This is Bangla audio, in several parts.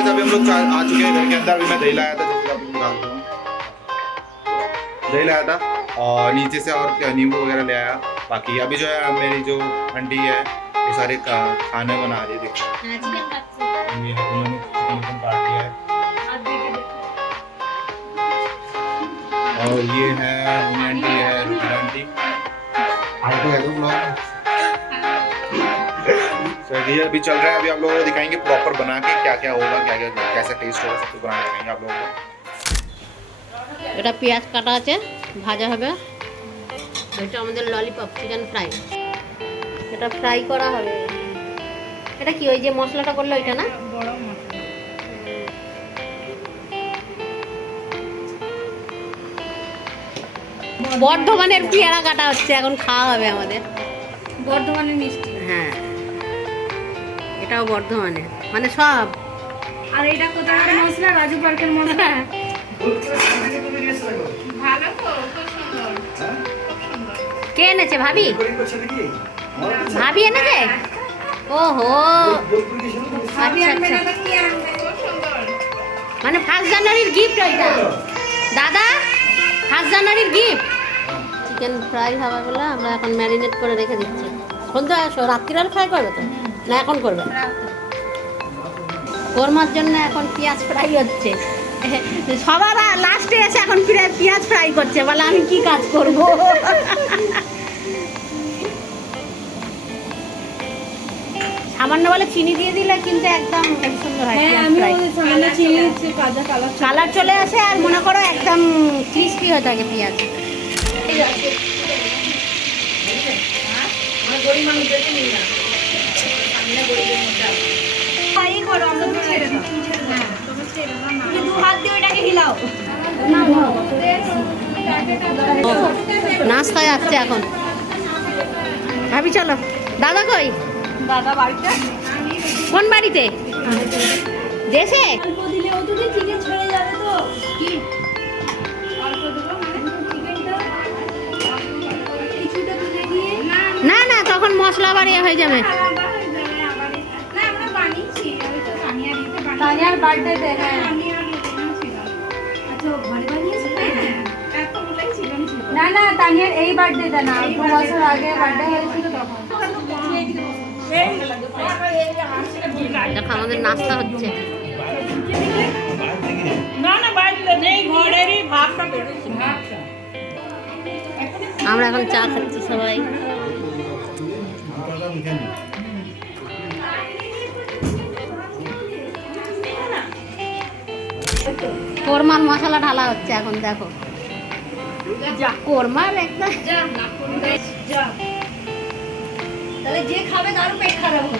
गाइस अभी हम लोग आ चुके हैं घर के अंदर। अभी मैं दही लाया था, दही लाया था और नीचे से और नींबू वगैरह ले आया। बाकी अभी जो है मेरी जो आंटी है ये सारे खाने बना रही है। देखो ये उन्होंने चिकन काट दिया है और ये है उन्हें आंटी है रुकना आंटी आपको ऐसा ब्लॉग ये अभी चल रहा है। अभी आप लोगों को दिखाएंगे प्रॉपर बना के क्या क्या होगा, क्या क्या कैसा टेस्ट होगा, सब कुछ बना के दिखाएंगे आप लोगों को। এটা পেঁয়াজ কাটা আছে, ভাজা হবে। এটা আমাদের ললিপপ চিকেন ফ্রাই, এটা ফ্রাই করা হবে। এটা কি ওই যে মশলাটা করলো এটা না? বড় মশলা। বর্ধমানের পেয়ারা কাটা হচ্ছে, এখন খাওয়া হবে আমাদের। বর্ধমানের মিষ্টি। হ্যাঁ, এটাও বর্ধমানের, মানে সব। আর এটা কোথাকার মশলা? রাজু পার্কের মশলা। ভালো তো, খুব সুন্দর। কে এনেছে? ভাবি? ভাবি এনেছে? ওহো, ভাবি আচ্ছা আনবে আচ্ছা, না তো কি আনবে? খুব সুন্দর। মানে 1 জানুয়ারির গিফট ওইটা। দাদা 1 জানুয়ারির গিফট। চিকেন ফ্রাই হবে বলে আমরা এখন ম্যারিনেট করে রেখে দিচ্ছি। সন্ধ্যা রাত্রিবেলা ফ্রাই করবে তো না এখন করবে? কোরমার জন্য এখন পেঁয়াজ ফ্রাই হচ্ছে। সবার লাস্টে এসে এখন পেঁয়াজ ফ্রাই করছে, বলে আমি কি কাজ করব। সামান্য বলে চিনি দিয়ে দিলে কিন্তু একদম সুন্দর হয়। হ্যাঁ, আমি সামান্য চিনি কাঁচা কালার চলে আসে আর মনে করো একদম ক্রিস্পি হয়ে থাকে পেঁয়াজ। নাস্তায় আসছে এখন। ভাবি চলো। দাদা কই? দাদা বাড়িতে। কোন বাড়িতে? দেশে? অল্প দিলে ও তো চিকেন ছেড়ে যাবে তো। কি অল্প দেবো মানে চিকেনটা কিছুটা তুলে দিয়ে না না, তখন মশলা বাড়িয়ে হয়ে যাবে। তানিয়ার বার্থডে হ্যাঁ। না না, তানিয়ার এই বার্থডেটা না, 2 বছর আগে বার্থডে হয়েছিল তখন। দেখো আমাদের নাস্তা হচ্ছে। আমরা এখন চা খাচ্ছি সবাই। কোরমার মশলা ঢালা হচ্ছে এখন। দেখো কোরমার একটা তাহলে যে খাবে তারও পেট খারাপ হবে।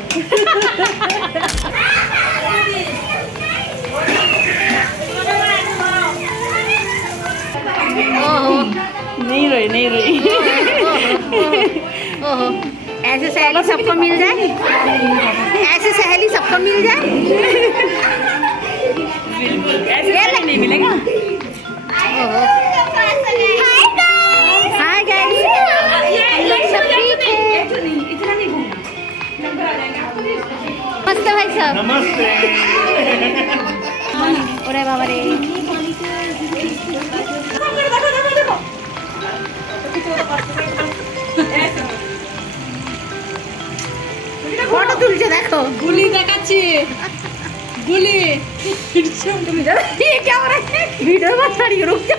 ओहो नहीं रही ओहो, ऐसे सहेली सबको मिल जाए, ऐसे सहेली सबको मिल जाए। ऐसे नहीं मिलेगा। ओहो, हाय गाइस, सब ठीक है? नमस्ते भाई साहब। नमस्ते। ओरे बाबा रे, ফটো তুলছে দেখো। গুলি দেখাচ্ছি, গুলি। ये क्या हो रहा है? वीडियो मत करिए, रुक जा।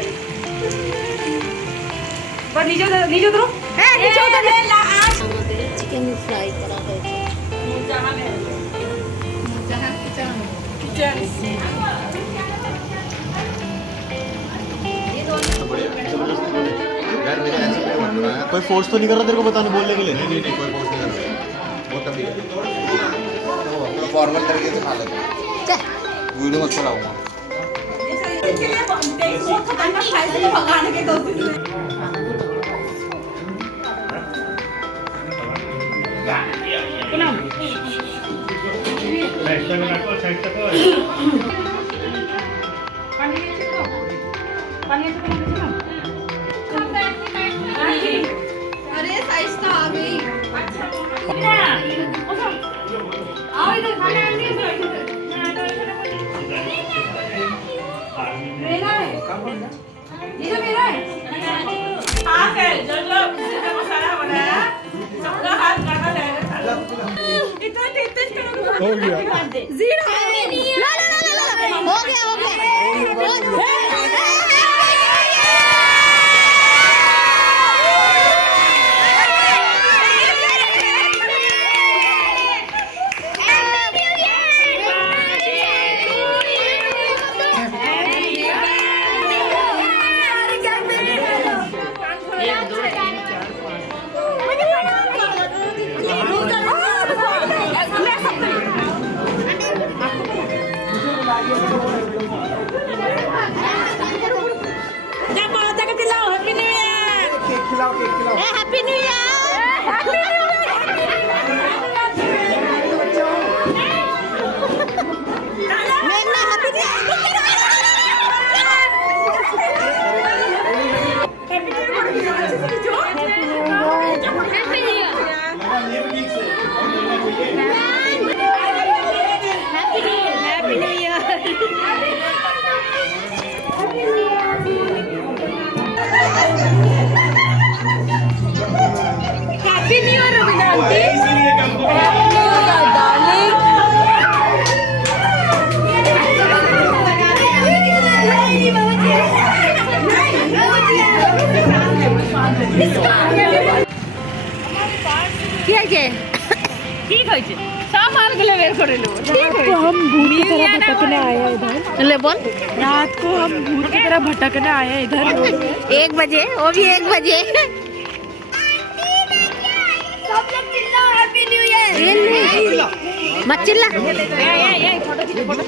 पर नीचे धरो। হ্যাঁ নিচে উঠে দে। আমাদের চিকেন ফ্রাই করা হয়েছে। कोई फोर्स तो नहीं कर रहा तेरे को बताने बोलने के लिए? नहीं कोई फोर्स नहीं कर रहा, वो तभी फॉर्मल तरीके से खा लेते हैं। वीडियो मत चलाऊंगा। अरे साइज तो आ गई। आओ इधर खाने आएंगे। हो गया जीरो ला ला ला ला ला हो गया हो गया हैप्पी न्यू কি হয়েছে ठीक হয়েছে সব মালগুলো বের করে নেবো हम भूत की तरह भटकने आए हैं इधर ले बोल रात को हम भूत की तरह भटकने आए हैं इधर 1 बजे वो भी 1 बजे सब लोग चिल्लाओ हैप्पी न्यू ईयर मत चिल्ला फोटो